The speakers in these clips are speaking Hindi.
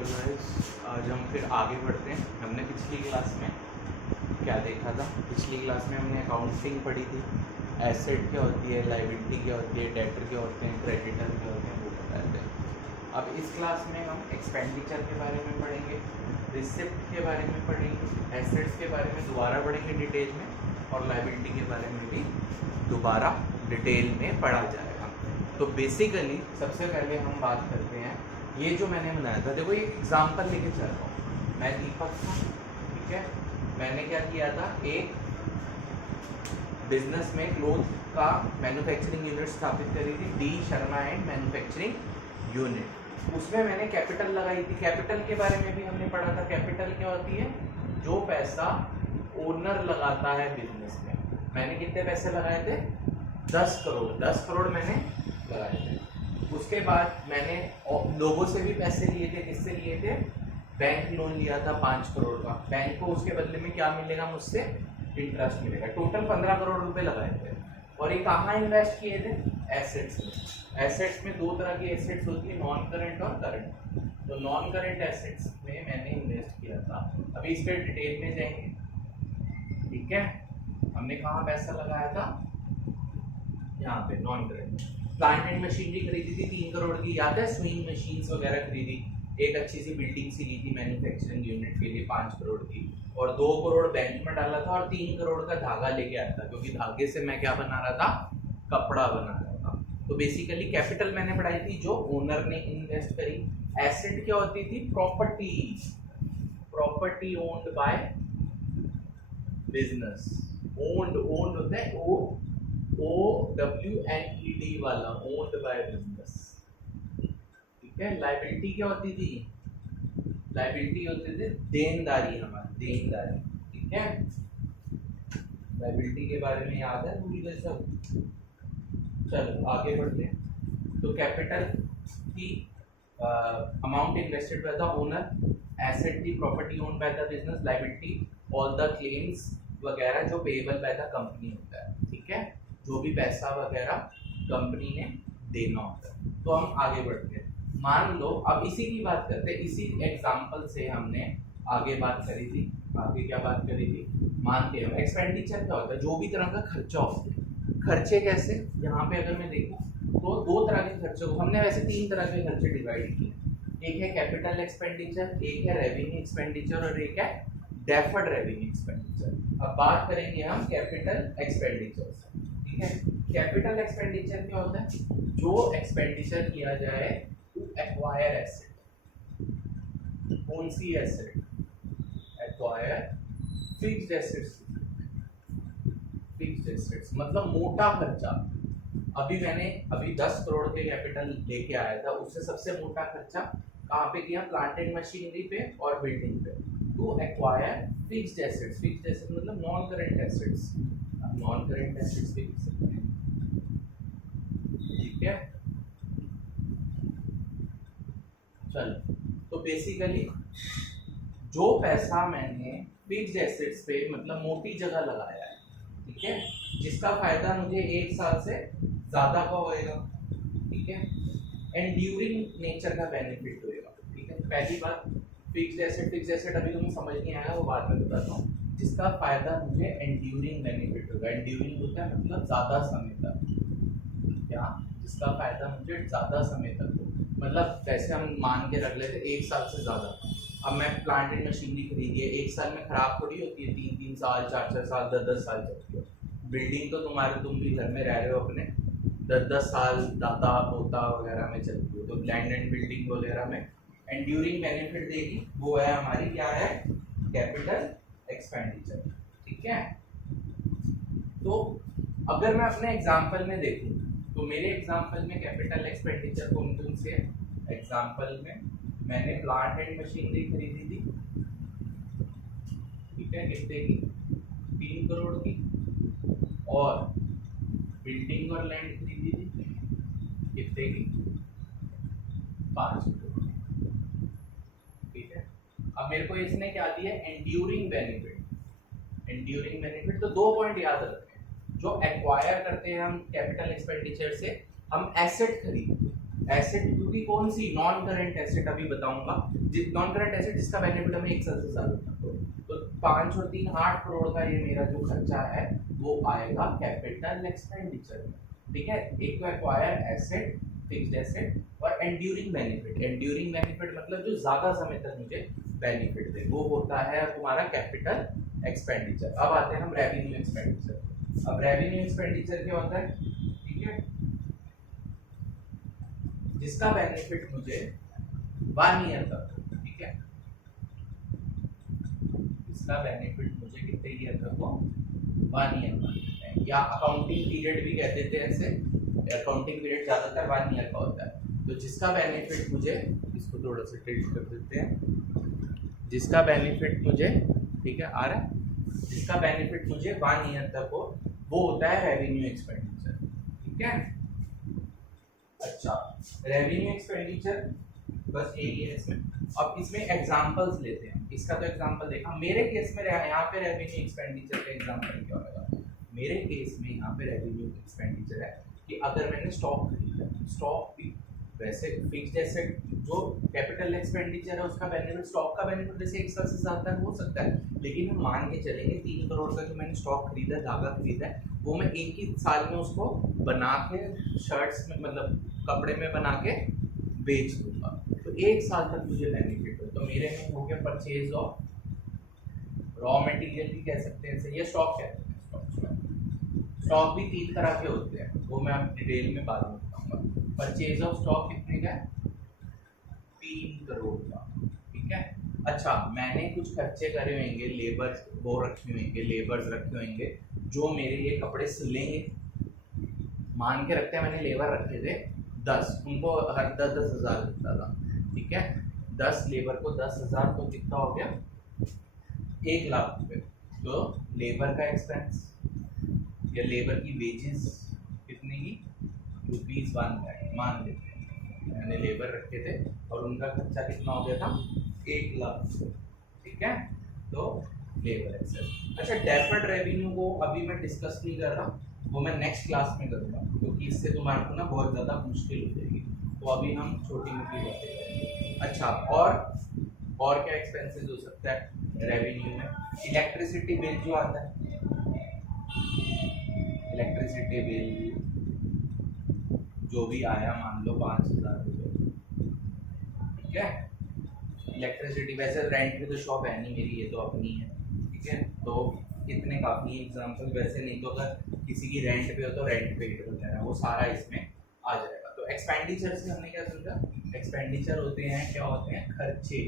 हेलो गाइस, आज हम फिर आगे बढ़ते हैं। हमने पिछली क्लास में क्या देखा था? पिछली क्लास में हमने अकाउंटिंग पढ़ी थी। एसेट क्या होती है, लायबिलिटी क्या होती है, डेटर क्या होते हैं, क्रेडिटर क्या होते हैं, वो बताए थे। अब इस क्लास में हम एक्सपेंडिचर के बारे में पढ़ेंगे, रिसिप्ट के बारे में पढ़ेंगे, एसेट्स के बारे में दोबारा पढ़ेंगे डिटेल में, और लायबिलिटी के बारे में भी दोबारा डिटेल में पढ़ा जाएगा। तो बेसिकली सबसे पहले हम बात करते हैं, ये जो मैंने बनाया था, देखो ये एग्जाम्पल लेके चल रहा हूँ। मैं दीपक था, ठीक है। मैंने क्या किया था, एक बिजनेस में क्लोथ का मैन्युफैक्चरिंग यूनिट स्थापित करी थी, D Sharma and manufacturing unit. उसमें मैंने कैपिटल लगाई थी। कैपिटल के बारे में भी हमने पढ़ा था। कैपिटल क्या होती है? जो पैसा ओनर लगाता है बिजनेस में। मैंने कितने पैसे लगाए थे? 10 करोड़। 10 करोड़ मैंने लगाए थे। उसके बाद मैंने लोगों से भी पैसे लिए थे। किससे लिए थे? बैंक लोन लिया था 5 करोड़ का। बैंक को उसके बदले में क्या मिलेगा? मुझसे इंटरेस्ट मिलेगा। टोटल 15 करोड़ रुपए लगाए थे। और ये कहाँ इन्वेस्ट किए थे? एसेट्स में। एसेट्स में दो तरह की एसेट्स होती है, नॉन करंट और करंट। तो नॉन करंट एसेट्स में मैंने इन्वेस्ट किया था। अभी इस पर डिटेल में जाएंगे, ठीक है। हमने कहाँ पैसा लगाया था? यहाँ पे non current. Plant and machinery खरीदी थी 3 करोड़ की, याद है? स्विंग मशीन्स वगैरह खरीदी। एक अच्छी सी बिल्डिंग सी ली थी मैन्युफैक्चरिंग यूनिट के लिए 5 करोड़ की, और 2 करोड़ बैंक में डाला था, और 3 करोड़ का धागा लेके आया था, क्योंकि धागे से मैं क्या बना रहा था? कपड़ा बना रहा था। तो बेसिकली कैपिटल मैंने बढ़ाई थी जो ओनर ने इन्वेस्ट करी। एसेट क्या होती थी? Property. Property owned by business. Owned होता है OWNED वाला, ओन्ड बाय बिजनेस, ठीक है। लायबिलिटी क्या होती थी? लायबिलिटी होती थी देनदारी, हमारी देनदारी, ठीक है। लायबिलिटी के बारे में याद है पूरी तरह सब? चलो आगे बढ़ते हैं। तो कैपिटल की amount invested by the owner, asset थी property owned by the business, liability all the claims वगैरह जो पेएबल बाय द कंपनी होता है, ठीक है। जो भी पैसा वगैरह कंपनी ने देना होता है। तो हम आगे बढ़ते हैं। मान लो, अब इसी की बात करते हैं, इसी एग्जांपल से हमने आगे बात करी थी। आगे क्या बात करी थी? मानते हैं एक्सपेंडिचर क्या होता है? जो भी तरह का खर्चा होता है। खर्चे कैसे? यहाँ पे अगर मैं देखूँ तो 2 तरह के खर्चे को हमने वैसे 3 तरह के खर्चे डिवाइड किए। एक है कैपिटल एक्सपेंडिचर, एक है रेवेन्यू एक्सपेंडिचर, और एक है डेफर्ड रेवेन्यू एक्सपेंडिचर। अब बात करेंगे हम कैपिटल एक्सपेंडिचर से, ठीक है। कैपिटल एक्सपेंडिचर क्या होता है? जो एक्सपेंडिचर किया जाए टू एक्वायर एसेट। कौन सी asset? Acquire fixed assets. Fixed assets मतलब मोटा खर्चा। अभी 10 करोड़ के कैपिटल लेके आया था, उससे सबसे मोटा खर्चा कहाँ पे किया? प्लांट एंड मशीनरी पे और बिल्डिंग पे। To acquire fixed assets. Fixed asset मतलब non current assets. Non current assets भी लिख सकते हैं, ठीक है। चलो, तो बेसिकली जो पैसा मैंने फिक्स्ड एसेट्स पे मतलब मोटी जगह लगाया है, ठीक है, जिसका फायदा मुझे 1 साल से ज्यादा का होएगा, ठीक है। एंड्यूरिंग नेचर का बेनिफिट होएगा, ठीक है। पहली बात, फिक्स्ड एसेट अभी तुम्हें समझ नहीं आया, वो बाद में बताता हूँ। जिसका फायदा मुझे एंड्यूरिंग बेनिफिट होगा। एंड्यूरिंग होता है मतलब ज्यादा समय तक, क्या? जिसका फायदा मुझे ज्यादा समय तक हो, मतलब जैसे हम मान के रख लेते 1 साल से ज्यादा। अब मैं प्लांट एंड मशीनरी खरीदी है, 1 साल में खराब थोड़ी होती है, 3-3 साल 4-4 साल 10-10 साल चलती है। बिल्डिंग तो तुम भी घर में रह रहे हो अपने, 10-10 साल दादा पोता वगैरह में चलती है। तो लैंड एंड बिल्डिंग वगैरह में एंड्यूरिंग बेनिफिट देगी, वो है हमारी क्या है? कैपिटल एक्सपेंडिचर, ठीक है। तो अगर मैं अपने एग्जांपल में देखूं, तो मेरे एग्जांपल में कैपिटल एक्सपेंडिचर कौन कौन से? एग्जांपल में मैंने प्लांट एंड मशीनरी खरीदी थी, ठीक है, कितने की? 3 करोड़ की। और बिल्डिंग और लैंड खरीदी थी, कितने की? 5 करोड़, ठीक है। अब मेरे को इसने क्या दिया? Enduring benefit. एंड्यूरिंग बेनिफिट, तो 2 पॉइंट याद रखें। जो एक्वायर करते हैं हम कैपिटल एक्सपेंडिचर से, हम एसेट खरीदते हैं। एसेट, क्योंकि कौन सी नॉन करंट एसेट अभी बताऊंगा, नॉन करंट एसेट जिसका बेनिफिट हमें 1 साल से ज्यादा था। तो 5 और 3 8 करोड़ का ये मेरा जो खर्चा है वो आएगा कैपिटल एक्सपेंडिचर में। ठीक है, एक तो एक्वायर एसेट, फिक्स्ड एसेट, और एंड्यूरिंग बेनिफिट। एंड्यूरिंग बेनिफिट मतलब जो ज्यादा समय तक मुझे बेनिफिट दे, वो होता है तुम्हारा कैपिटल एक्सपेंडिचर। अब आते हैं हम रेवेन्यू एक्सपेंडिचर। अब रेवेन्यू एक्सपेंडिचर क्या होता है? ठीक है, जिसका बेनिफिट मुझे 1 ईयर तक, ठीक है, इसका बेनिफिट मुझे कितने ईयर तक हो? 1 ईयर तक, या अकाउंटिंग पीरियड भी कह देते हैं ऐसे। अकाउंटिंग पीरियड ज्यादातर 1 ईयर का होता है। तो जिसका बेनिफिट मुझे, इसको थोड़ा सा टिल्ट कर देते हैं, जिसका बेनिफिट मुझे, ठीक है आ रहा है, जिसका बेनिफिट मुझे 1 ईयर तक हो, वो होता है रेवेन्यू एक्सपेंडिचर। ठीक है, अच्छा, रेवेन्यू एक्सपेंडिचर बस यही है इसमें। अब इसमें एग्जांपल्स लेते हैं। इसका तो एग्जांपल देखा, मेरे केस में यहाँ पे रेवेन्यू एक्सपेंडिचर का एग्जांपल क्या होगा? मेरे केस में यहाँ पे रेवेन्यू एक्सपेंडिचर है कि अगर मैंने स्टॉक खरीदा, स्टॉक भी वैसे फिक्स्ड एसेट जो कैपिटल एक्सपेंडिचर है उसका बेनिफिट, स्टॉक का बेनिफिट जैसे 1 साल से ज्यादा हो सकता है, लेकिन हम मान के चलेंगे 3 करोड़ का जो मैंने स्टॉक खरीदा, धागा खरीदा है, वो मैं एक ही साल में उसको बना के शर्ट्स में, मतलब कपड़े में बना के बेच दूंगा, तो 1 साल तक मुझे बेनिफिट हो। तो मेरे में हो गया परचेज ऑफ रॉ मटेरियल भी कह सकते हैं, ये स्टॉक कहते हैं। स्टॉक भी 3 तरह के होते हैं, वो मैं आप डिटेल में बाद में बताऊंगा। परचेज ऑफ स्टॉक कितने का है? 3 करोड़ का। ठीक है, अच्छा, मैंने कुछ खर्चे करे होंगे, लेबर वो रखे होंगे, लेबर्स रखे होंगे जो मेरे ये कपड़े सिलेंगे। मान के रखते हैं मैंने लेबर रखे थे 10, उनको हर 10-10 हज़ार देता था। ठीक है, 10 लेबर को 10,000, तो कितना हो गया? 1 लाख रुपए। तो लेबर का एक्सपेंस या लेबर की वेजेस कितनी की? ₹1 लाख मान लेते हैं, मैंने लेबर रखे थे और उनका खर्चा कितना हो गया था? 1 लाख। ठीक है, तो लेबर एक्सपेंस। अच्छा, डेफर्ड रेवेन्यू को अभी मैं डिस्कस नहीं कर रहा, वो मैं नेक्स्ट क्लास में करूँगा, क्योंकि इससे तुम्हारे को ना बहुत ज़्यादा मुश्किल हो जाएगी। तो अभी हम छोटी मोटी बातें करेंगे। अच्छा, और क्या एक्सपेंसेस हो सकता है रेवेन्यू में? इलेक्ट्रिसिटी बिल जो आता है, इलेक्ट्रिसिटी बिल जो भी आया, मान लो 5,000 रुपये। ठीक है, इलेक्ट्रिसिटी, वैसे रेंट पे तो शॉप है नहीं मेरी, ये तो अपनी है। ठीक है, तो इतने काफ़ी एग्जाम्पल, वैसे नहीं तो अगर किसी की रेंट पे हो तो रेंट पेड वगैरह वो सारा इसमें आ जाएगा। तो एक्सपेंडिचर से हमने क्या समझा? एक्सपेंडिचर होते हैं, क्या होते हैं? खर्चे।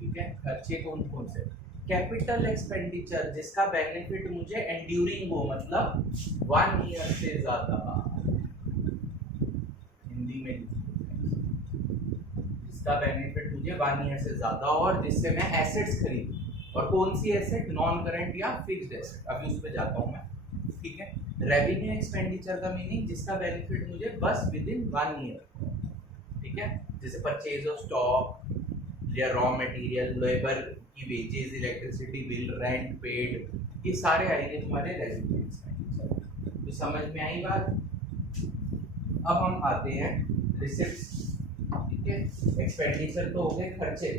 ठीक है, खर्चे कौन कौन से? कैपिटल एक्सपेंडिचर जिसका बेनिफिट मुझे एंड्यूरिंग हो, मतलब 1 ईयर से ज्यादा, हिंदी में जिसका बेनिफिट मुझे 1 ईयर से ज्यादा, और जिससे मैं एसेट्स खरीदूं। और कौन सी एसेट? नॉन करंट या फिक्स्ड एसेट, अभी उस पर जाता हूं मैं। ठीक है, रेवेन्यू एक्सपेंडिचर का मीनिंग जिसका बेनिफिट मुझे बस विद इन 1 ईयर। ठीक है, जैसे परचेज ऑफ स्टॉक या रॉ मटेरियल, लेबर की wages, electricity bill, rent paid, ये सारे आएंगे तुम्हारे रेवेन्यू एक्सपेंडिचर। तो समझ में आई बात? अब हम आते हैं रिसिप्ट्स। ठीक है, एक्सपेंडिचर तो हो गए खर्चे।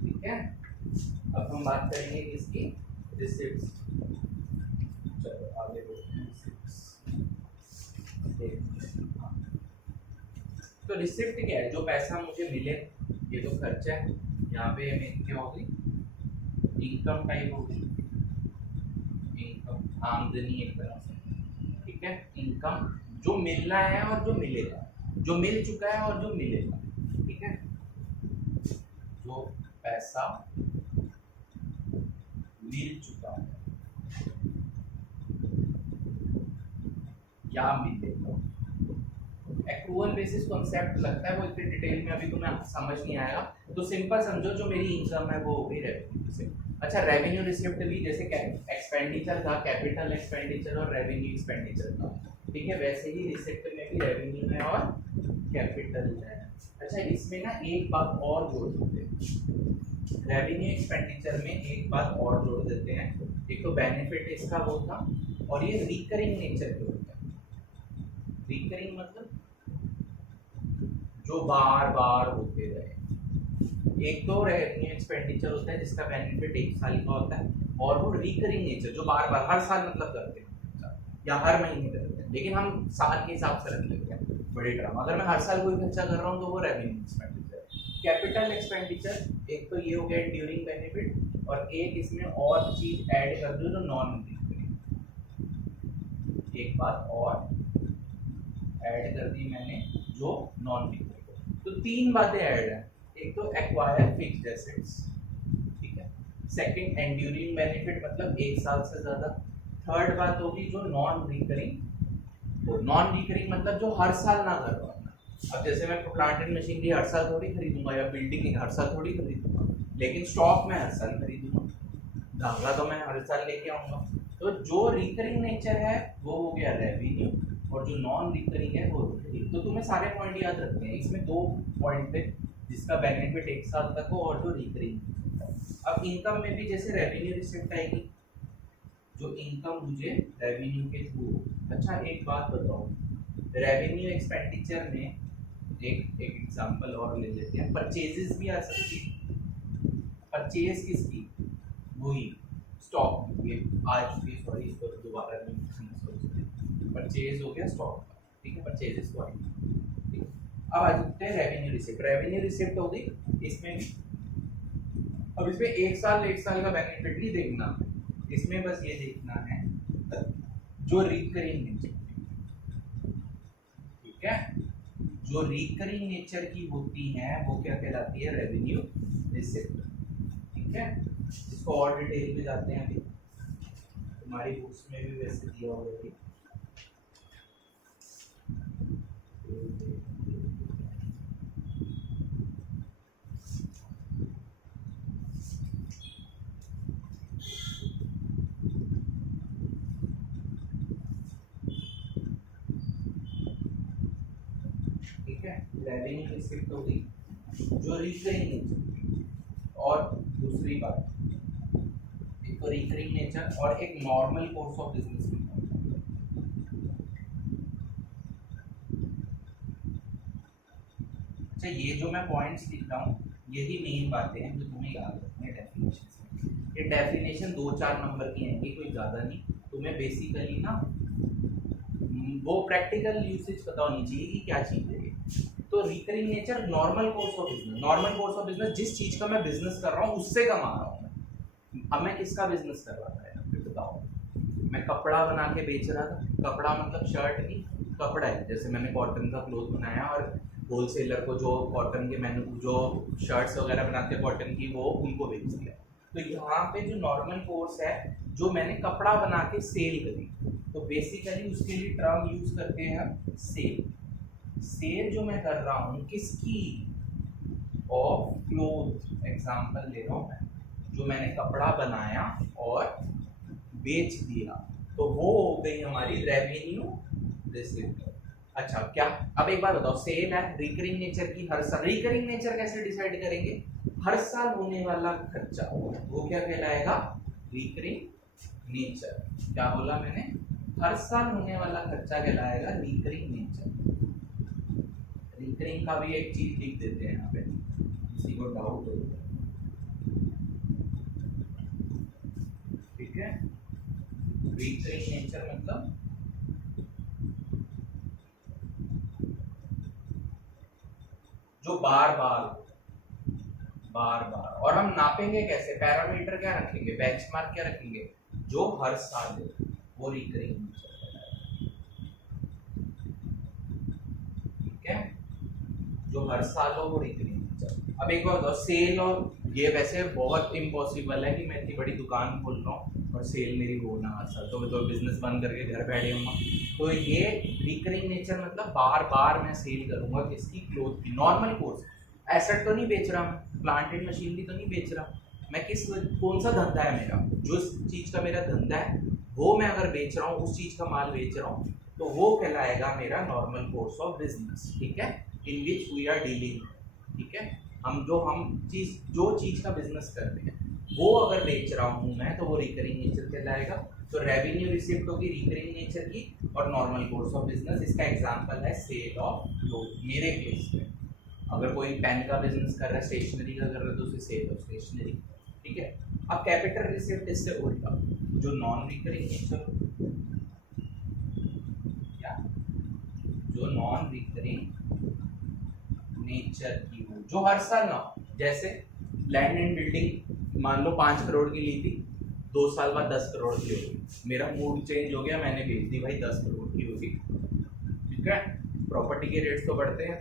ठीक है, अब हम बात करेंगे इसकी रिसिप्ट्स। चलो आगे बढ़ते हैं। तो रिसिप्ट क्या है? जो पैसा मुझे मिले, ये तो खर्चा है, यहाँ पे मेरी क्या होगी? इनकम टाइप होगी, इनकम, आमदनी एक तरह से। ठीक है, इनकम जो मिलना है और जो मिलेगा, जो मिल चुका है और जो मिलेगा। ठीक है, जो पैसा मिल चुका है या मिलेगा। एक्रूअल बेसिस कॉन्सेप्ट लगता है, वो इतने डिटेल में अभी तुम्हें समझ नहीं आएगा, तो सिंपल समझो जो मेरी इनकम है वो हो गई रेवेन्यू रिसिप्ट। अच्छा, रेवेन्यू रिसिप्ट भी जैसे एक्सपेंडिचर था, कैपिटल एक्सपेंडिचर और रेवेन्यू एक्सपेंडिचर था। ठीक है, वैसे ही रिसिप्ट में भी रेवेन्यू है और कैपिटल है। अच्छा, इसमें ना एक बात और जोड़ देते हैं, रेवेन्यू एक्सपेंडिचर में एक बात और जोड़ देते हैं। एक तो बेनिफिट इसका वो था, और ये रिकरिंग नेचर के होता है। रिकरिंग मतलब जो बार बार होते रहे। एक तो रेवेन्यू एक्सपेंडिचर होता है जिसका बेनिफिट 1 साल का होता है, और वो रिकरिंग नेचर जो बार बार हर साल मतलब करते हैं या हर महीने करते हैं, लेकिन हम साल के हिसाब से रख लेते हैं बड़े ड्रामा। अगर मैं हर साल कोई खर्चा कर रहा हूँ तो वो रेवेन्यू एक्सपेंडिचर है। कैपिटल एक्सपेंडिचर एक तो ये हो गया ड्यूरिंग बेनिफिट, और एक इसमें और चीज ऐड कर दो जो नॉन रिकरिंग, एक बात और ऐड कर दी मैंने जो नॉन रिकरिंग। तो 3 बातें ऐड है। एक तो एक्वायर फिक्स्ड एसेट्स, ठीक है। सेकंड एंड्यूरिंग बेनिफिट मतलब 1 साल से ज्यादा। थर्ड बात होगी जो नॉन रिकरिंग, तो नॉन रिकरिंग मतलब जो हर साल ना कर रहा हूँ। अब जैसे मैं प्लांट एंड मशीनरी हर साल थोड़ी खरीदूंगा, या बिल्डिंग हर साल थोड़ी खरीदूंगा, लेकिन स्टॉक में हर साल खरीदूंगा, धागा तो मैं हर साल लेके आऊंगा। तो जो रिकरिंग नेचर है वो हो गया रेवेन्यू, और जो नॉन रिकरिंग है वो रिकरिंग। तो तुम्हें सारे पॉइंट याद रखने हैं। इसमें 2 पॉइंट थे जिसका बेनिफिट 1 साल तक हो और जो रिकरिंग। अब इनकम में भी जैसे रेवेन्यू रिसिप्ट आएगी, जो इनकम मुझे रेवेन्यू के थ्रू। अच्छा एक बात बताओ, रेवेन्यू एक्सपेंडिचर में एक एग्जांपल और ले लेते हैं। परचेजेस भी आ सकती है। परचेज किसकी? वही स्टॉक। ये आज ये सॉरी इसको दोबारा नहीं, परचेज हो गया स्टॉक का, ठीक है। परचेजेस को ठीक है। अब आ जाते हैं रेवेन्यू रिसिप्ट। रेवेन्यू रिसिप्ट हो गई इसमें भी। अब इसमें 1 साल का बेनिफिट नहीं देखना, इसमें बस ये देखना है जो रिकरिंग नेचर, ठीक है, जो रिकरिंग नेचर की होती है वो क्या कहलाती है? रेवेन्यू रिसिप्ट, ठीक है। इसको और डिटेल में जाते हैं अभी, तुम्हारी बुक्स में भी वैसे दिया हुआ है। रेवेन्यू रिसिप्ट हो गई जो रिकरिंग नेचर। और दूसरी बात, एक तो रिकरिंग नेचर और एक नॉर्मल कोर्स ऑफ बिजनेस में। अच्छा ये जो मैं पॉइंट्स लिख रहा हूँ यही मेन बातें हैं जो तुम्हें याद रखनी है डेफिनेशन। ये डेफिनेशन 2-4 नंबर की आएंगी, कोई ज़्यादा नहीं। तुम्हें बेसिकली ना वो प्रैक्टिकल यूसेज पता होनी चाहिए कि क्या चीज़ है। तो recurring nature normal course of business. Normal course of business जिस चीज का मैं बिजनेस कर रहा हूँ उससे कमा रहा हूँ। अब मैं किसका बिजनेस कर रहा था फिर बताओ? मैं कपड़ा बना के बेच रहा था। कपड़ा मतलब शर्ट नहीं, कपड़ा है। जैसे मैंने कॉटन का क्लोथ बनाया और होलसेलर को जो कॉटन के मैंने जो शर्ट्स वगैरह बनाते हैं कॉटन की, वो उनको बेच दिया। तो यहाँ पे जो नॉर्मल कोर्स है जो मैंने कपड़ा बना के सेल करी, तो बेसिकली उसके लिए टर्म यूज करते हैं हम सेल। सेल जो मैं कर रहा हूँ किसकी? Of cloth. एग्जांपल ले रहा हूँ मैं, जो मैंने कपड़ा बनाया और बेच दिया, तो वो हो गई हमारी रेवेन्यू रिसिप्ट। अच्छा क्या, अब एक बात बताओ, सेल है रिकरिंग नेचर की, हर साल। रिकरिंग नेचर कैसे डिसाइड करेंगे? हर साल होने वाला खर्चा वो क्या कहलाएगा? Recurring nature. क्या बोला मैंने? हर साल होने वाला खर्चा कहलाएगा रिकरिंग नेचर। रिकरिंग का भी एक चीज लिख देते हैं यहाँ पे, किसी को डाउट हो, ठीक है। रिकरिंग नेचर मतलब जो बार बार, और हम नापेंगे कैसे? पैरामीटर क्या रखेंगे? बेंचमार्क क्या रखेंगे? जो हर साल हो वो रिकरिंग नेचर है, ठीक है। जो हर साल हो वो रिकरिंग नेचर। अब एक बार बताओ, सेल और ये वैसे बहुत इम्पॉसिबल है कि मैं इतनी बड़ी दुकान खोल रहा हूँ और सेल मेरी हो ना हर साल, तो मैं तो बिजनेस बंद करके घर बैठे हूँ। तो ये रिकरिंग नेचर मतलब बार बार मैं सेल करूंगा किसकी? क्लोथ की। नॉर्मल कोर्स, एसेट तो नहीं बेच रहा मैं, प्लांट एंड मशीनरी तो नहीं बेच रहा मैं। कौन सा धंधा है मेरा? जो चीज का मेरा धंधा है वो मैं अगर बेच रहा हूँ, उस चीज का माल बेच रहा हूँ, तो वो कहलाएगा मेरा नॉर्मल कोर्स ऑफ बिजनेस, ठीक है। इन विच वी आर डीलिंग, ठीक है। जो चीज का बिजनेस करते हैं वो अगर बेच रहा हूँ मैं, तो वो रिकरिंग नेचर कहलाएगा। तो रेवेन्यू रिसिप्ट होगी रिकरिंग नेचर की, और नॉर्मल कोर्स ऑफ बिजनेस इसका एग्जांपल है सेल ऑफ क्लोथ मेरे केस में, अगर कोई पेन का बिजनेस कर रहा है, स्टेशनरी का कर रहा है, तो उसे सेल ऑफ स्टेशनरी, ठीक है। अब कैपिटल रिसिप्ट इससे उल्टा, जो नॉन रिकरिंग नेचर, क्या, जो नॉन रिकरिंग नेचर की हो, जो हर साल ना हो। जैसे लैंड एंड बिल्डिंग मान लो 5 करोड़ की ली थी, 2 साल बाद 10 करोड़ की होगी, मेरा मूड चेंज हो गया, मैंने बेच दी भाई 10 करोड़ की होगी, ठीक है। प्रॉपर्टी के रेट्स तो बढ़ते हैं,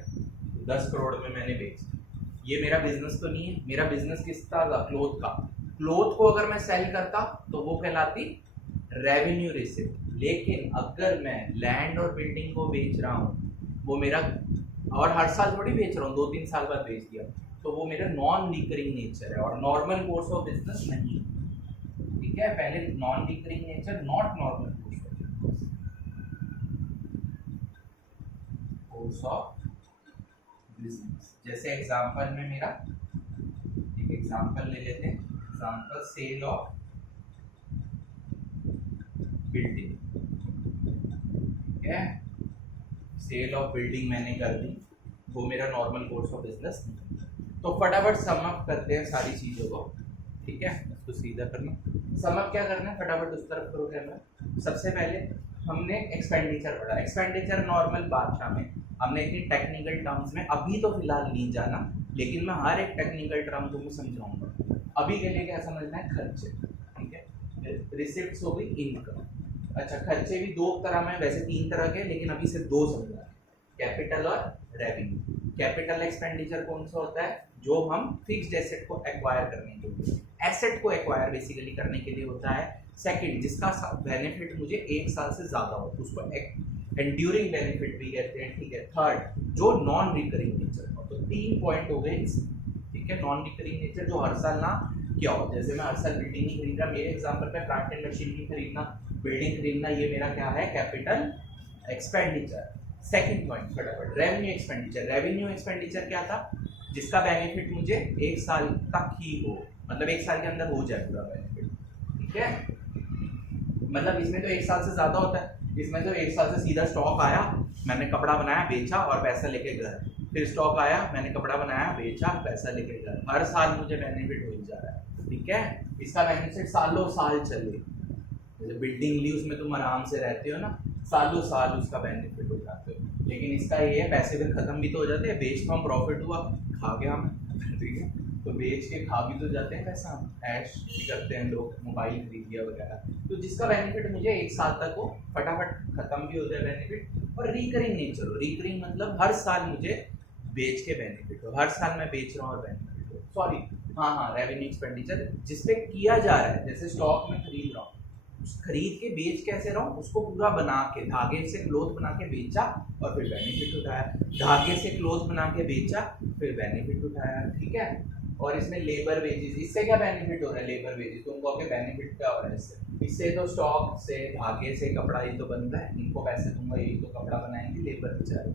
10 करोड़ में मैंने बेच दी। ये मेरा बिजनेस तो नहीं है, मेरा बिजनेस किसका था, क्लोथ का। क्लोथ को अगर मैं सेल करता तो वो कहलाती रेवेन्यू रिसिप्ट। लेकिन अगर मैं लैंड और बिल्डिंग को बेच रहा हूँ, वो मेरा, और हर साल थोड़ी बेच रहा हूँ, 2-3 साल बाद बेच दिया, तो वो मेरा नॉन रिकरिंग नेचर है और नॉर्मल कोर्स ऑफ बिजनेस नहीं, ठीक है। पहले non recurring nature, not normal course of business. जैसे एग्जांपल में मेरा एक एग्जांपल ले लेते हैं, एग्जांपल सेल ऑफ बिल्डिंग, ठीक है। सेल ऑफ बिल्डिंग मैंने कर दी, वो मेरा नॉर्मल कोर्स ऑफ बिजनेस। तो फटाफट सम अप करते हैं सारी चीजों को, ठीक है। उसको सीधा करना, सम अप क्या करना है, फटाफट उस तरफ करो कैमरा। सबसे पहले हमने एक्सपेंडिचर पढ़ा, एक्सपेंडिचर नॉर्मल भाषा में, हमने इतनी टेक्निकल टर्म्स में अभी तो फिलहाल नहीं जाना, लेकिन मैं हर एक टेक्निकल टर्म को मैं समझाऊंगा। अभी के लिए क्या समझना है, खर्चे, ठीक है। रिसिप्ट्स हो गई, इनकम। अच्छा, खर्चे भी 2 तरह में, वैसे 3 तरह के, लेकिन अभी से 2 समझा, कैपिटल और रेवेन्यू। कैपिटल एक्सपेंडिचर कौन सा होता है, जो हम फिक्स्ड एसेट को एक्वायर करने के लिए, एसेट को एक्वायर बेसिकली करने के लिए होता है। सेकंड, जिसका बेनिफिट मुझे 1 साल से ज्यादा हो, उसको एंड्यूरिंग बेनिफिट भी कहते हैं, ठीक है। थर्ड, जो नॉन रिकरिंग नेचर हो। तो 3 पॉइंट हो गए, ठीक है। नॉन रिकरिंग नेचर, जो हर साल ना क्या हो, जैसे मैं हर साल बिल्डिंग नहीं खरीद रहा, मेरे एग्जांपल पे प्लांट एंड मशीनरी खरीदना, बिल्डिंग खरीदना, ये मेरा क्या है, कैपिटल एक्सपेंडिचर। सेकंड पॉइंट फटाफट, रेवेन्यू एक्सपेंडिचर। रेवेन्यू एक्सपेंडिचर क्या था, जिसका बेनिफिट मुझे 1 साल तक ही हो, मतलब 1 साल के अंदर हो जाए पूरा बेनिफिट, ठीक है। मतलब इसमें तो 1 साल से ज्यादा होता है, इसमें तो 1 साल से सीधा स्टॉक आया, मैंने कपड़ा बनाया, बेचा और पैसा लेके घर, फिर स्टॉक आया, मैंने कपड़ा बनाया, बेचा, पैसा लेके घर, हर साल मुझे बेनिफिट हो जा रहा है, ठीक है। इसका बेनिफिट सालों साल चले, जैसे बिल्डिंग ली, उसमें तुम आराम से रहते हो ना, सालों साल उसका बेनिफिट हो जाते हो। लेकिन इसका ये है, पैसे फिर खत्म भी तो हो जाते हैं, बेच तो हम, प्रॉफिट हुआ, खा गया हम, ठीक है, तो बेच के खा भी तो जाते हैं पैसा, ऐश भी करते हैं लोग, मोबाइल खरीद लिया वगैरह। तो जिसका बेनिफिट मुझे 1 साल तक हो, फटाफट खत्म भी हो जाए बेनिफिट। और रिकरिंग नेचर हो, रिकरिंग मतलब हर साल मुझे बेच के बेनिफिट हो, हर साल मैं बेच रहा हूँ और बेनिफिट हो। सॉरी, हाँ, रेवेन्यू एक्सपेंडिचर जिसपे किया जा रहा है, जैसे स्टॉक में खरीद रहा हूँ, खरीद के बेच कैसे रहा हूँ, उसको पूरा बना के, धागे से क्लोथ बना के बेचा और फिर बेनिफिट उठाया, धागे से क्लोथ बना के बेचा, फिर बेनिफिट उठाया, ठीक है। और इसमें लेबर वेजेस, इससे क्या बेनिफिट हो रहा है, लेबर वेजेस, तुमको आपके बेनिफिट क्या हो रहा है इससे तो स्टॉक से, धागे से कपड़ा ये तो बन रहा है, इनको पैसे दूंगा, ये तो कपड़ा बनाएंगे, लेबर बेचारे,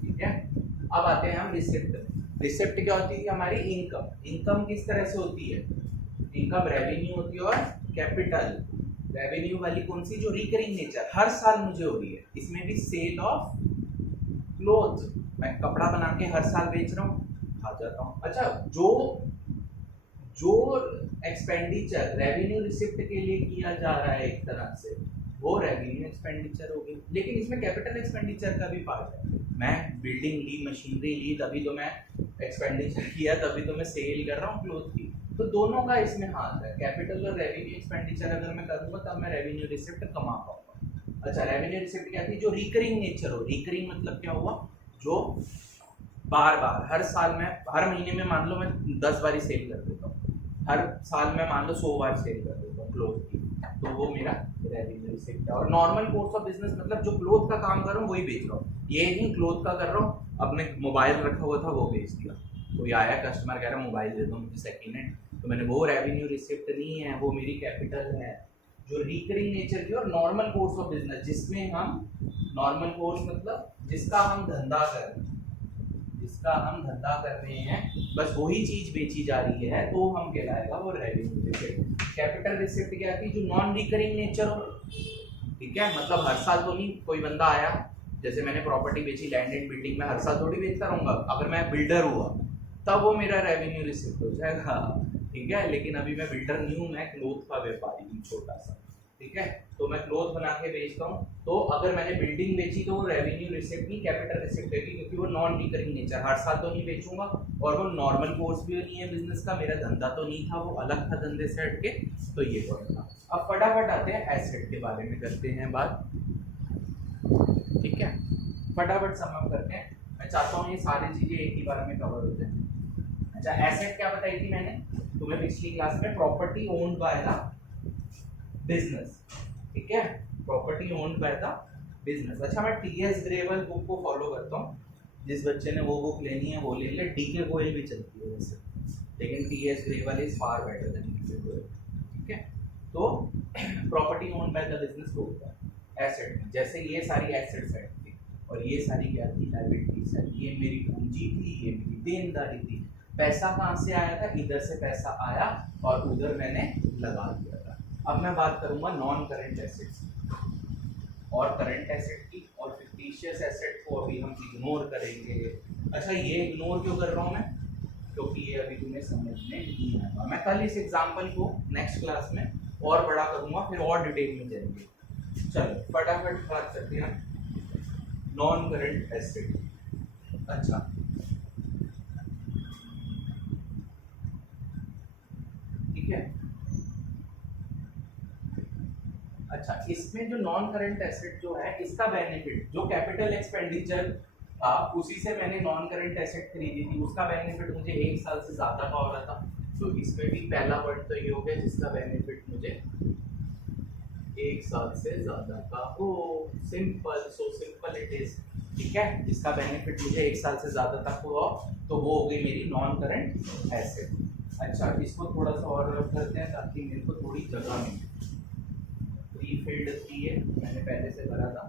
ठीक है। अब आते हैं हम रिसिप्ट। रिसिप्ट क्या होती है, हमारी इनकम। इनकम किस तरह से होती है, इनकम रेवेन्यू होती है और कैपिटल। रेवेन्यू वाली कौन सी, जो रिकरिंग नेचर, हर साल मुझे हो रही है, इसमें भी सेल ऑफ क्लोथ, मैं कपड़ा बना के हर साल बेच रहा हूँ, खा जाता हूँ। अच्छा, जो एक्सपेंडिचर रेवेन्यू रिसिप्ट के लिए किया जा रहा है एक तरह से, वो रेवेन्यू एक्सपेंडिचर हो गई। लेकिन इसमें कैपिटल एक्सपेंडिचर का भी पार्ट है, मैं बिल्डिंग ली, मशीनरी ली, तभी तो मैं एक्सपेंडिचर किया, तभी तो मैं सेल कर रहा हूँ क्लोथ की, तो दोनों का इसमें हाथ है। कैपिटल और रेवेन्यू एक्सपेंडिचर अगर मैं करूँगा तब मैं रेवेन्यू रिसिप्ट कमा पाऊंगा। अच्छा, रेवेन्यू रिसिप्ट क्या थी, जो रिकरिंग नेचर हो। रिकरिंग मतलब क्या हुआ, जो बार बार, हर साल में, हर महीने में मान लो मैं 10 बार सेल कर देता हूँ, हर साल में मान लो 100 बार सेल कर देता हूँ क्लोथ की, तो वो मेरा रेवेन्यू रिसिप्ट है। और नॉर्मल कोर्स ऑफ बिजनेस मतलब जो क्लोथ का काम कर रहा हूँ वही बेच रहा हूँ, ये नहीं क्लोथ का कर रहा हूँ, अपने मोबाइल रखा हुआ था वो बेच दिया, कोई आया कस्टमर कह रहा मोबाइल दे दो मुझे सेकेंड हैंड, तो मैंने, वो रेवेन्यू रिसिप्ट नहीं है, वो मेरी कैपिटल है। जो रिकरिंग नेचर की और नॉर्मल कोर्स ऑफ बिजनेस, जिसमें हम, नॉर्मल कोर्स मतलब जिसका हम धंधा कर रहे हैं, जिसका हम धंधा कर रहे हैं, बस वही चीज बेची जा रही है, तो हम कहलाएगा वो रेवेन्यू रिसिप्ट। कैपिटल रिसिप्ट क्या थी, जो नॉन रिकरिंग नेचर हो, ठीक है, मतलब हर साल तो नहीं, कोई बंदा आया जैसे मैंने प्रॉपर्टी बेची लैंड एंड बिल्डिंग में, हर साल थोड़ी बेचता रहूंगा। अगर मैं बिल्डर हुआ तब वो मेरा रेवेन्यू रिसिप्ट हो जाएगा, ठीक है। लेकिन अभी मैं बिल्डर नहीं हूँ, मैं क्लोथ का व्यापारी हूँ छोटा सा, ठीक है। तो मैं क्लोथ बना के बेचता हूँ, तो अगर मैंने बिल्डिंग बेची तो वो रेवेन्यू रिसिप्ट नहीं कैपिटल रिसिप्ट है, क्योंकि वो नॉन रिकरिंग नेचर, हर साल तो नहीं बेचूंगा, और वो नॉर्मल कोर्स भी नहीं है बिजनेस का, मेरा धंधा तो नहीं था, वो अलग था धंधे से हटके, तो ये पॉइंट था। अब फटाफट आते हैं एसेट के बारे में करते हैं बात, ठीक है। फटाफट समअप करते हैं, मैं चाहता हूँ ये सारी चीजें एक ही बार में कवर हो जाए। अच्छा, एसेट क्या बताई थी मैंने तुम्हें पिछली क्लास में, property owned by the business, ठीक है, property owned by the business. अच्छा, मैं टीएस ग्रेवल बुक को फॉलो करता हूँ, जिस बच्चे ने वो बुक लेनी है वो ले ले, डीके गोयल भी चलती है वैसे, लेकिन TS Grewal is far better than DK Goyal, ठीक है। तो property owned by the business को होता है एसेट, जैसे ये सारी एसेट्स है और ये सारी क्या थी, लायबिलिटीज है, ये मेरी पूंजी थी, ये मेरी देनदारी थी। पैसा कहाँ से आया था, इधर से पैसा आया और उधर मैंने लगा दिया था। अब मैं बात करूंगा नॉन करंट एसेट्स और करंट एसेट की, और फिक्टिशियस एसेट को अभी हम इग्नोर करेंगे। अच्छा, ये इग्नोर क्यों कर रहा हूँ मैं, क्योंकि ये अभी तुम्हें समझ में नहीं आएगा। मैं कल इस एग्जाम्पल को नेक्स्ट क्लास में और बड़ा करूंगा, फिर और डिटेल में जाएंगे। चलो फटाफट बात करते हैं नॉन करंट एसेट। अच्छा, ठीक है। अच्छा, इसमें जो नॉन करंट एसेट जो है, इसका बेनिफिट जो कैपिटल एक्सपेंडिचर था उसी से मैंने नॉन करंट एसेट खरीदी थी, उसका बेनिफिट मुझे 1 साल से ज्यादा का हो रहा था। तो इसमें भी पहला वर्ड तो ये हो गया जिसका बेनिफिट मुझे 1 साल से ज्यादा का हो। Simple, so simple it is, ठीक है। जिसका बेनिफिट मुझे 1 साल से ज्यादा तक हुआ तो वो हो गई मेरी नॉन करंट एसेट। अच्छा, इसको थोड़ा सा और रफ करते हैं ताकि मेरे को थोड़ी जगह मिले। रीफिल्ड थी है, मैंने पहले से भरा था,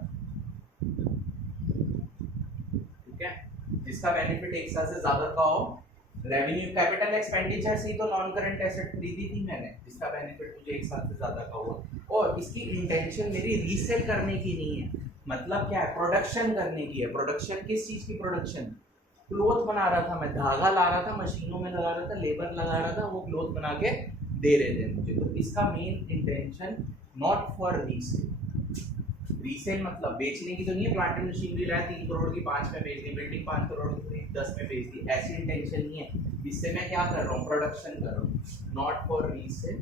ठीक है। जिसका बेनिफिट 1 साल से ज्यादा का हो, रेवेन्यू कैपिटल एक्सपेंडिचर से ही तो नॉन करंट एसेट खरीदी थी मैंने, जिसका बेनिफिट मुझे 1 साल से ज्यादा का हुआ, और इसकी इंटेंशन मेरी रीसेल करने की नहीं है, मतलब क्या है, प्रोडक्शन करने की है। प्रोडक्शन किस चीज की प्रोडक्शन, क्लोथ बना रहा था मैं, धागा ला रहा था, मशीनों में लगा रहा था, लेबर लगा रहा था, वो क्लोथ बना के दे रहे थे मुझे। तो इसका main intention not for resale, resale मतलब बेचने की तो नहीं है, प्लांट एंड मशीनरी लाया 3 करोड़ की 5 में बेच दी, बिल्डिंग 5 करोड़ की 10 में बेच दी, ऐसी इंटेंशन नहीं है। इससे मैं क्या कर रहा हूँ, प्रोडक्शन कर रहा हूँ, नॉट फॉर रीसेल,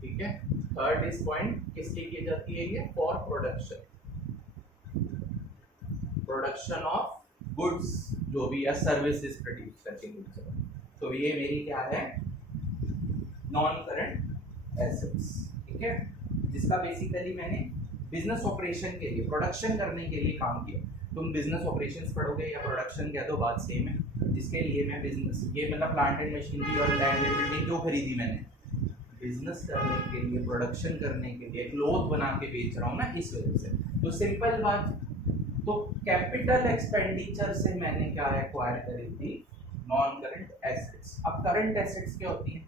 ठीक है। थर्ड इज पॉइंट किस लिए की जाती है ये, for production, production of goods जो भी या सर्विसेज प्रोड्यूस करके गुड्स। तो ये मेरी क्या है, नॉन करंट एसेट्स, ठीक है। जिसका बेसिकली मैंने बिजनेस ऑपरेशन के लिए, प्रोडक्शन करने के लिए काम किया। तुम बिजनेस ऑपरेशंस पढ़ोगे या प्रोडक्शन कह दो, बात सेम है। जिसके लिए मैं बिजनेस, ये मतलब प्लांट एंड मशीनरी और लैंड एंड बिल्डिंग क्यों खरीदी मैंने, बिजनेस करने के लिए, प्रोडक्शन करने के लिए, क्लोथ बना के बेच रहा हूँ ना, इस वजह से। तो सिंपल बात, तो कैपिटल एक्सपेंडिचर से मैंने क्या एक्वायर करी थी, नॉन करंट एसेट्स। अब करंट एसेट्स क्या होती है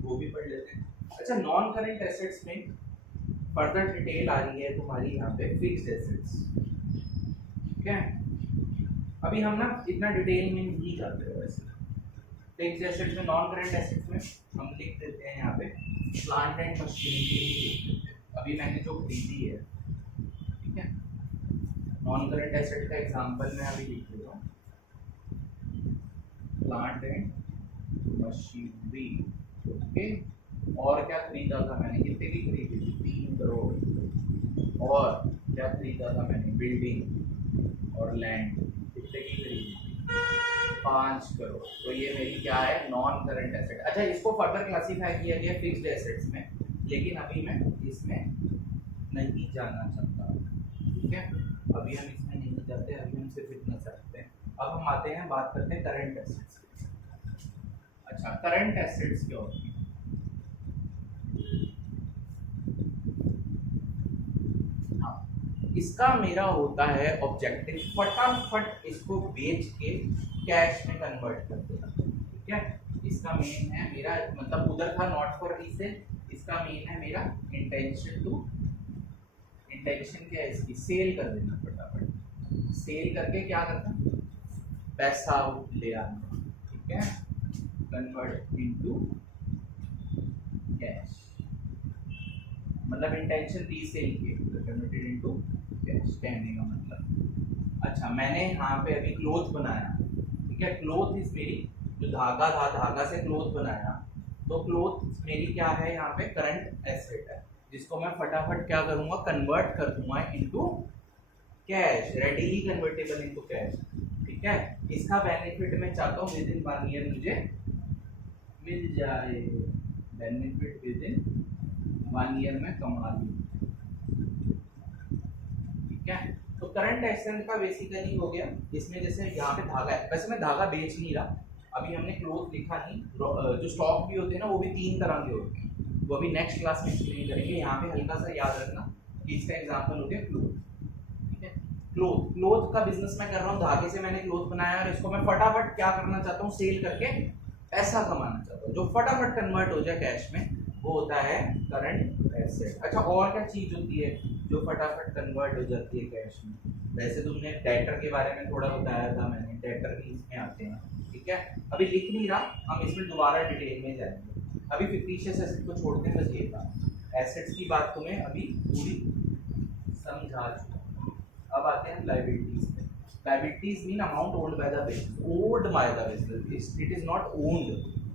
वो भी पढ़ लेते हैं। अच्छा, नॉन करंट एसेट्स में फर्दर डिटेल आ रही है तुम्हारी यहाँ पे फिक्स्ड एसेट्स, ठीक है। अभी हम ना इतना डिटेल में नहीं जाते हैं वैसे। फिक्स्ड एसेट्स में, नॉन करंट एसेट्स में हम लिख देते हैं यहाँ पे प्लांट एंड मशीनरी। अभी मैंने जो खरीदी है, ठीक है, नॉन करंट एसेट का एग्जांपल मैं अभी लिख रहा हूँ, प्लांट एंड मशीनरी, ओके। और क्या खरीदा था मैंने, कितने की खरीदी थी, 3 करोड़। और क्या खरीदा था मैंने, बिल्डिंग और लैंड, कितने की खरीदी थी, 5 करोड़। तो ये मेरी क्या है, नॉन करंट एसेट। अच्छा, इसको फर्दर क्लासीफाई किया गया फिक्स्ड एसेट्स में, लेकिन अभी मैं इसमें नहीं जाना चाहता, ठीक है। अभी हम इसमें नहीं जाते, अभी हम सिर्फ इतना चाहते हैं। अब हम आते हैं, बात करते हैं करंट एसेट्स। अच्छा, करंट एसेट्स क्या होती है, इसका मेरा होता है ऑब्जेक्टिव फटाफट इसको बेच के कैश में कन्वर्ट कर देना, ठीक है। इसका मेन है मेरा, मतलब उधर था नॉट फॉर रीसेल, इसका मेन है मेरा इंटेंशन इंटेंशन क्या है इसकी, सेल कर देना फटाफट। सेल करके क्या करना, पैसा ले आना, ठीक है, कन्वर्ट इनटू कैश, मतलब इंटेंशन रीसेल की कन्वर्टेड इनटू कैश कहने का मतलब। अच्छा मैंने यहाँ पे अभी क्लोथ बनाया, ठीक है, क्लोथ इज मेरी, जो धागा था धागा से क्लोथ बनाया, तो क्लोथ मेरी क्या है यहाँ पे करंट एसेट है, जिसको मैं फटाफट क्या करूँगा, कन्वर्ट कर दूंगा into cash, readily convertible into cash, ठीक है। इसका बेनिफिट मैं चाहता हूँ विद इन 1 ईयर मुझे मिल जाए, बेनिफिट विद इन 1 ईयर में कमा लूँ, ठीक है। तो करंट एसेट का बेसिकली हो गया, इसमें जैसे यहाँ पे धागा है, वैसे मैं धागा बेच नहीं रहा, अभी हमने क्लोथ लिखा नहीं, जो स्टॉक भी होते हैं ना वो भी 3 तरह के होते हैं, वो अभी नेक्स्ट क्लास में एक्सप्लेन करेंगे। यहाँ पे हल्का सा याद रखना कि इसका एग्जांपल हो गया क्लोथ, ठीक है। क्लोथ, क्लोथ का बिजनेस मैं कर रहा हूँ, धागे से मैंने क्लोथ बनाया और इसको मैं फटाफट क्या करना चाहता हूँ, सेल करके पैसा कमाना चाहता हूँ, जो फटाफट कन्वर्ट हो जाए कैश में, वो होता है करंट एसेट। अच्छा और क्या चीज होती है जो फटाफट कन्वर्ट हो जाती है कैश में, वैसे तुमने डेटर के बारे में थोड़ा बताया था मैंने, डेटर भी इसमें आते हैं, ठीक है। अभी लिख नहीं रहा, हम इसमें दोबारा डिटेल में जाएंगे, अभी फिक्टिशियस एसेट को छोड़ते हैं, बस ये था एसेट्स की बात तुम्हें अभी पूरी समझा चुका। अब आते हैं लायबिलिटीज पे। Liabilities mean amount owned by the business, owned by the business, it is not owned,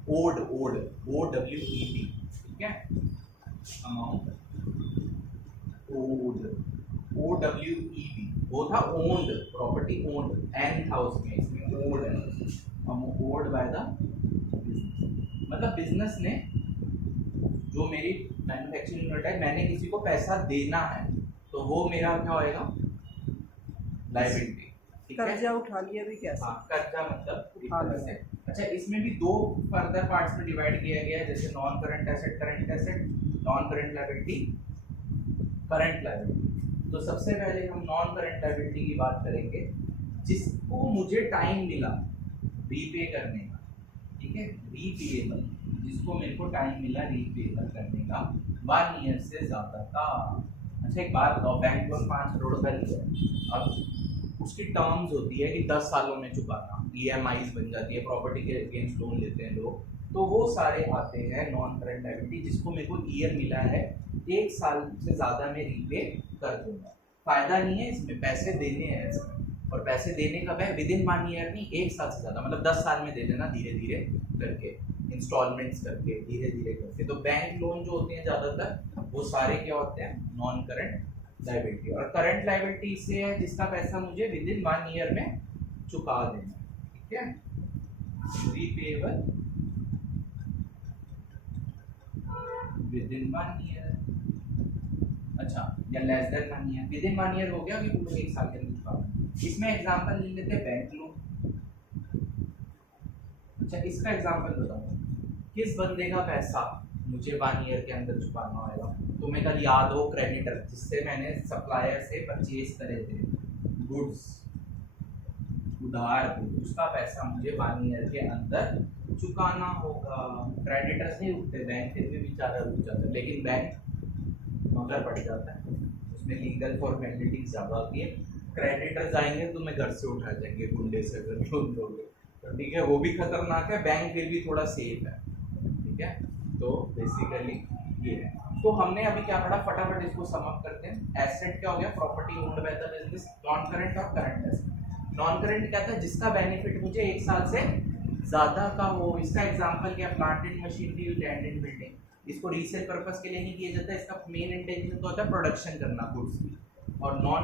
owed owed O W E D, ठीक है, amount owed O W E D, वो था ओन्ड, प्रॉपर्टी ओन्ड, एन था उसमें, इसमें ओड है, ओड बाय द बिजनेस, मतलब बिजनेस ने, जो मेरी मैन्युफैक्चरिंग यूनिट है, मैंने किसी को पैसा देना है, तो वो मेरा क्या होएगा, लायबिलिटी, ठीक है। कर्जा उठा लिया भी कैसे, हाँ कर्जा मतलब उठा से। अच्छा इसमें भी 2 फर्दर पार्ट्स में डिवाइड किया गया है, जैसे non current asset, current asset, non current liability, current liability. तो सबसे पहले हम नॉन करंट लायबिलिटी की बात करेंगे, जिसको मुझे टाइम मिला रीपे करने का, ठीक है, रीपेएबल, जिसको मेरे को टाइम मिला रीपेएबल करने का 1 ईयर से ज्यादा का। अच्छा एक बात बताओ, बैंक लोन 5 करोड़ का लिया है, अब उसकी टर्म्स होती है कि 10 सालों में चुकाना, ईएमआईज बन जाती है, प्रॉपर्टी के अगेंस्ट लोन लेते हैं लोग, तो वो सारे आते हैं नॉन करंट लायबिलिटी, जिसको मेरे को ईयर मिला है 1 साल से ज्यादा में रीपे कर दूंगा। फायदा नहीं है इसमें, पैसे देने हैं इसमें, और पैसे देने कब है, विद इन 1 ईयर नहीं, 1 साल से ज्यादा, मतलब 10 साल में दे देना, धीरे धीरे करके, इंस्टॉलमेंट्स करके, धीरे धीरे करके। तो बैंक लोन जो होते हैं ज्यादातर वो सारे क्या होते हैं, नॉन करंट लायबिलिटी। और करंट लायबिलिटी से है जिसका पैसा मुझे विद इन 1 ईयर में चुका देना, ठीक है, रीपेएबल विद इन 1 ईयर। अच्छा या less than 1 year, with in 1 year हो गया कि पूरे 1 साल के अंदर चुका देना। इसमें एग्जांपल ले लेते हैं बैंक लोन। अच्छा इसका एग्जांपल बताओ, किस बंदे का पैसा मुझे 1 ईयर के अंदर चुकाना होगा, तुम्हें कल याद हो क्रेडिटर, जिससे मैंने सप्लायर से परचेज करे थे गुड्स उधार, उसका पैसा मुझे 1 ईयर के अंदर चुकाना होगा। क्रेडिटर्स नहीं रुकते, बैंक फिर भी बेचारा रुक जाता है, लेकिन बैंक मगर पड़ जाता है, उसमें लीगल फॉर्मेलिटीज ज़्यादा होती है। क्रेडिटर्स आएंगे तो मैं घर से उठा जाएंगे गुंडे से, अगर लोन दोगे तो ठीक है, वो भी खतरनाक है, बैंक फिर भी थोड़ा सेफ है, ठीक है। तो बेसिकली ये है। तो हमने अभी क्या पढ़ा, फटाफट इसको सम अप करते हैं। एसेट क्या हो गया, property owned by the business, non current और करंट एसेट। नॉन करंट क्या था, जिसका बेनिफिट मुझे 1 साल से ज्यादा का हो। इसका एग्जांपल क्या, plant and machinery, land and building. इसको रीसेल पर्पस के लिए नहीं किया जाता, इसका मेन इंटेंशन तो होता है प्रोडक्शन करना गुड्स की। और नॉन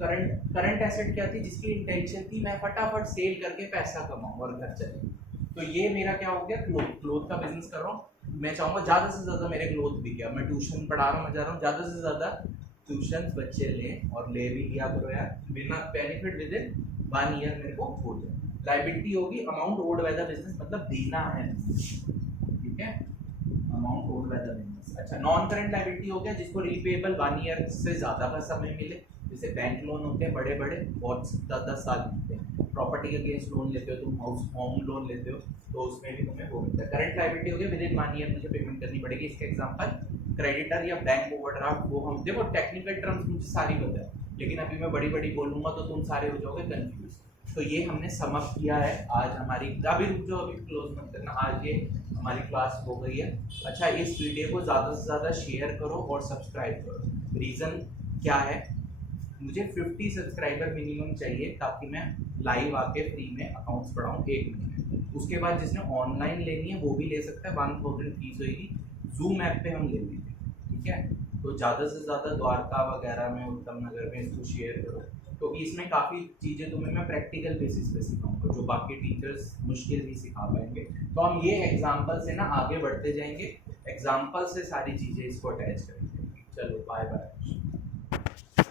करंट एसेट क्या थी, जिसकी इंटेंशन थी मैं फटाफट सेल करके पैसा कमाऊं और घर चले। तो ये मेरा क्या हो गया, क्लोथ का बिजनेस कर रहा हूँ, मैं चाहूँगा ज़्यादा से ज़्यादा मेरे क्लोथ बिके। मैं ट्यूशन पढ़ा रहा हूँ, मैं चाह रहा हूँ ज़्यादा से ज़्यादा ट्यूशन बच्चे लें, और ले भी लिया करो यार, बिना बेनिफिट विद इन 1 ईयर मेरे को हो जाए। लायबिलिटी होगी amount owed by the business, मतलब देना है, ठीक है, amount owed by the business. अच्छा नॉन करंट लायबिलिटी हो गया जिसको रीपेएबल 1 ईयर से ज़्यादा का समय मिले, जैसे बैंक लोन होते हैं बड़े बड़े, बहुत 10 साल मिलते हैं। प्रॉपर्टी के अगेंस्ट लोन लेते हो तुम, होम लोन लेते हो, तो उसमें भी तुम्हें वो मिलता है। करंट लायबिलिटी हो गया विद इन 1 ईयर मुझे पेमेंट करनी पड़ेगी। इसका एग्जांपल क्रेडिटर या बैंक ओवरड्राफ्ट, वो हम देखो टेक्निकल टर्म्स मुझे सारी पता है, लेकिन अभी मैं बड़ी बड़ी बोलूंगा तो तुम सारे हो जाओगे कंफ्यूज। तो ये हमने समअप किया है आज हमारी, अभी रुक जाओ, अभी क्लोज मत करना, आज ये हमारी क्लास हो गई है। अच्छा, इस वीडियो को ज़्यादा से ज़्यादा शेयर करो और सब्सक्राइब करो। रीज़न क्या है, मुझे 50 सब्सक्राइबर मिनिमम चाहिए ताकि मैं लाइव आके फ्री में अकाउंट्स पढ़ाऊँ 1 महीने। उसके बाद जिसने ऑनलाइन लेनी है वो भी ले सकता है, 1000 फीस होगी, जूम ऐप पे हम ले लेंगे, ठीक है। तो ज़्यादा से ज़्यादा द्वारका वगैरह में, उत्तम नगर में इसको शेयर करो, क्योंकि इसमें काफ़ी चीज़ें तुम्हें मैं प्रैक्टिकल बेसिस पे सिखाऊंगा जो बाकी टीचर्स मुश्किल ही सिखा पाएंगे। तो हम ये एग्जाम्पल से ना आगे बढ़ते जाएंगे, एग्जाम्पल से सारी चीज़ें इसको अटैच करेंगे। चलो बाय बाय।